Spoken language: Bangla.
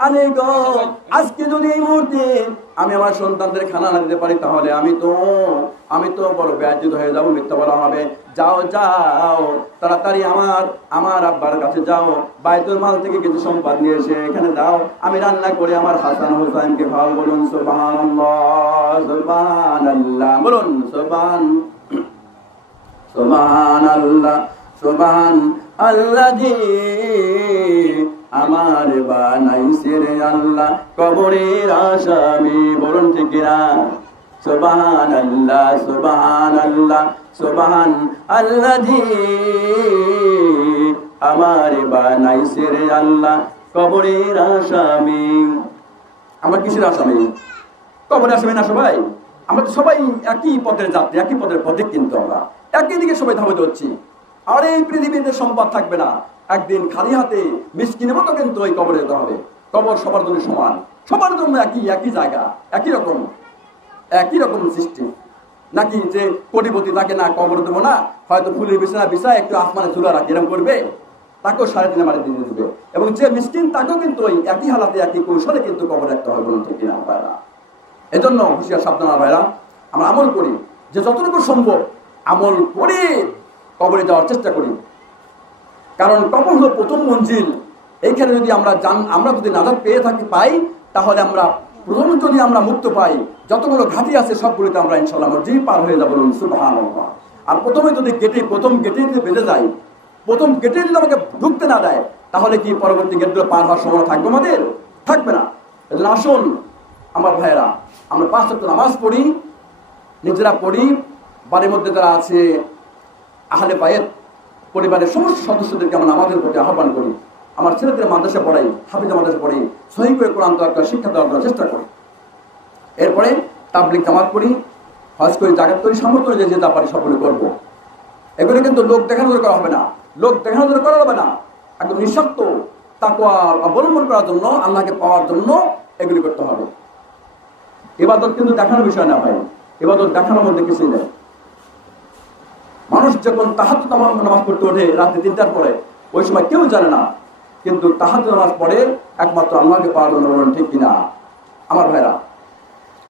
আরে গো, আজকে যদি এই মুহূর্তে আমি আমার সন্তানদের খানা না দিতে পারি, তাহলে আমি তো বড় বেয়াজ্জিত হয়ে যাবো, মিথ্যা বলা হবে। যাও যাও, তাড়াতাড়ি আমার আব্বার কাছে যাও, বাইতুল মাল থেকে কিছু সম্পদ নিয়ে এসে এখানে দাও, আমি রান্না করে আমার হাসান হুসাইনকে খাওয়াবো। বলুন সুবহানাল্লাহ, সুবহানাল্লাহ, বলুন সুবহানাল্লাহ, সুবহান আল্লাযী আমার বানাইছে রে আল্লাহ কবরের আসামি। বলুন ঠিক কিনা? সুবহানাল্লাহ, সুবহানাল্লাহ, সুবহান আল্লাযী আমার বানাইছে রে আল্লাহ কবরের আসামি। আমরা কিসের আসামি? কবরের আসামি না সবাই? আমরা তো সবাই একই পথের যাত্রী, একই পথের পথিক, কিন্তু আমরা একই দিকে সবাই ধাবিত হচ্ছি। আর এই পৃথিবীতে সম্পদ থাকবে না, একদিন খালি হাতে মিসকিনের মতো কিন্তু ওই কবরে যেতে হবে। কবর সবার জন্য সমান, সবার জন্য একই জায়গা, একই রকম সৃষ্টি। নাকি যে কোটিপতি তাকে না কবর দেবো না, হয়তো ফুলের বিছানা বিছায় একটু আসমানে চুলা রাখি, এরকম করবে, তাকেও 3.5 মারে দিয়ে দেবে। এবং যে মিসকিন তাকেও কিন্তু ওই একই হালাতে একই কৌশলে কিন্তু কবর রাখতে হবে। বলুন ঠিক কিনা ভাইরা? এজন্য হুঁশিয়ার সাবধান ভাইরা, আমরা আমল করি, যে যতটুকু সম্ভব আমল করে কবরে যাওয়ার চেষ্টা করি। কারণ কবর হলো প্রথম মঞ্জিল। এইখানে যদি আমরা যদি নাজাত পেয়ে পাই, তাহলে আমরা প্রথম যদি আমরা মুক্ত পাই, যতগুলো ঘাটি আছে সবগুলিতে আমরা ইনশাআল্লাহ মসজিদ পার হয়ে যাবো। বলুন সুবহানাল্লাহ। আর প্রথমে যদি প্রথম গেটে যদি বেঁধে যাই, প্রথম গেটে যদি আমাকে ঢুকতে না দেয়, তাহলে কি পরবর্তী গেটগুলো পার হওয়ার সময় থাকবে? আমাদের থাকবে না। আসুন আমার ভাইয়েরা, আমরা 5 ওয়াক্ত নামাজ পড়ি, নিজেরা পড়ি, বাড়ির মধ্যে যারা আছে আহলে বায়েত পরিবারের সমস্ত সদস্যদেরকে আমরা নামাজের প্রতি আহ্বান করি। আমার ছেলেদের মাদ্রাসা পড়াই, হাফিজা মাদ্রাসা পড়াই, সহিহ করে কোরআন তেলাওয়াত শিক্ষা দেওয়ার চেষ্টা করি। এরপরে তাবলীগ জামাত করি, হজ করি, জাকাত করি, সামর্থ্য অনুযায়ী যেটা পারি সকলে করবো। এগুলো কিন্তু লোক দেখানোর জন্য করা হবে না, লোক দেখানোর জন্য করা হবে না। একদম নিঃস্বার্থ তাকওয়া অবলম্বন করার জন্য, আল্লাহকে পাওয়ার জন্য এগুলি করতে হবে। ইবাদত কিন্তু দেখানোর বিষয় না ভাই, ইবাদত দেখানোর মধ্যে কিছুই নেই। মানুষ যখন তাহাজ্জুদ নামাজ পড়তে ওঠে রাতে 3টার পরে, ওই সময় কেউ জানে না, কিন্তু তাহাজ্জুদ নামাজ পড়ে একমাত্র আল্লাহকে পাওয়ার জন্য। বলুন ঠিক কিনা আমার ভাইরা?